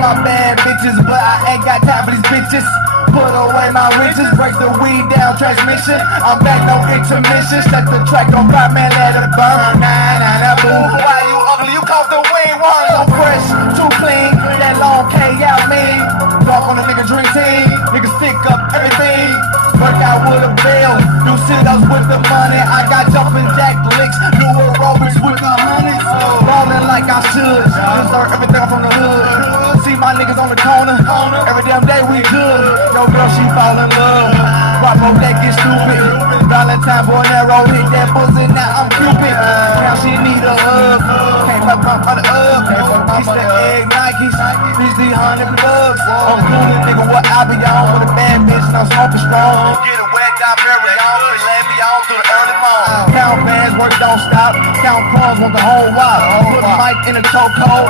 my bad bitches, but I ain't got time for these bitches. Put away my riches, break the weed down transmission. I'm back, no intermission. Set the track on Fireman, let it burn. Nah, boo. Why you ugly? You caught the wind. I'm fresh, too clean. That long K out mean. Walk on the nigga dream team. Niggas stick up everything. Work out with a bill. Do sit-ups with the money. I got jumping jack licks. Do aerobics with the hundreds. Ballin' like I should. Deserve everything from the hood. See my niggas on the corner. Every damn day we good. No girl, she fall in love. Bravo, that get stupid. Valentine boy, narrow hit that pussy. Now I'm Cupid. Now she need a hug. Came up on the up. He's the egg Nikes. These the 100 bucks. I'm cool, nigga. What I be on with a bad bitch and I'm smoking strong. Get it wet, got very on. Let me on through the early morning. Count bands, work don't stop. Count crumbs, want the whole wop. Put the mic in the chokehold.